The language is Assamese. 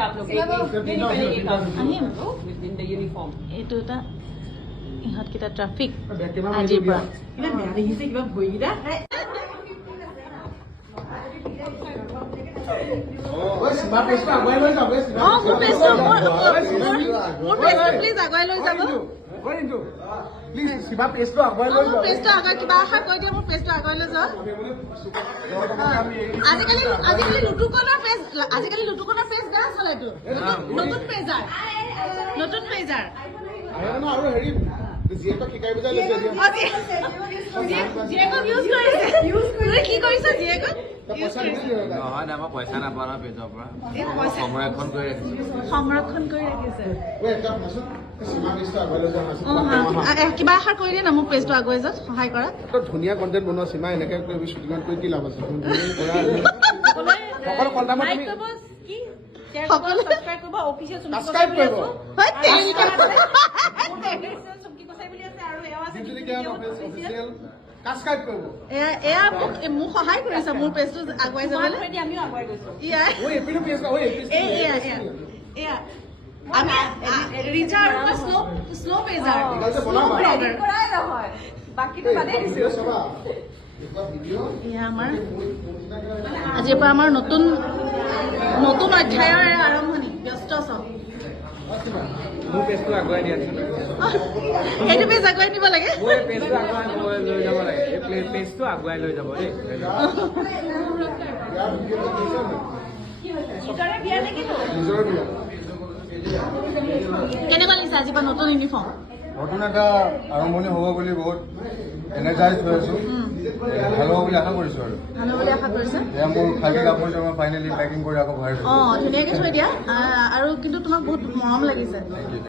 आप लोग यूनिफॉर्म इहतकेइटा ट्राफिक आजिर পৰা প্লিজ আগুৱাই লৈ যাব আজিকালি লুটুকনৰ পেজ বেয়া চলেটো নতুন পেজাৰ কি কৰিছ জীয়েকক পইচা নাপাওঁ পেজৰ পৰা সংৰক্ষণ কৰি ৰাখিছে কিবা এষাৰ কৰি দিয়ে না মোৰ পেজটো আগুৱাই যোৱাত সহায় কৰা ধুনীয়া কণ্টেণ্ট বনোৱা সীমা এনেকে শ্বুটিঙত কৰি কি লাভ আছে মোক সহায় কৰিছে মোৰ পেজটো আগুৱাই যাবলৈ আমি ৰিচাৰ্জ শ্ল' পেজাৰ আমাৰ আজিৰ পৰা আমাৰ নতুন অধ্যায়ৰ আৰম্ভণি ব্যস্ত চব মোৰ পেজটো আগুৱাই দিয়া সেইটো পেজ আগুৱাই নিব লাগে পেজটো আগুৱাই লৈ যাব লাগে পেজটো আগুৱাই লৈ যাব দেই কেনেকুৱা লাগিছে আজিৰ পৰা নতুন ইউনিফৰ্ম নতুন এটা আৰম্ভণি হ'ব বুলি বহুত এনাৰ্জাইজ হৈ আছো ভাল হ'ব বুলি আশা কৰিছো আৰু ভাল বুলি আশা কৰিছে এয়া মোৰ খালী কাপোৰ মই ফাইনেলি পেকিং কৰি আকৌ ভৰাই ধুনীয়াকে থৈ দিয়া আৰু কিন্তু তোমাক বহুত মৰম লাগিছে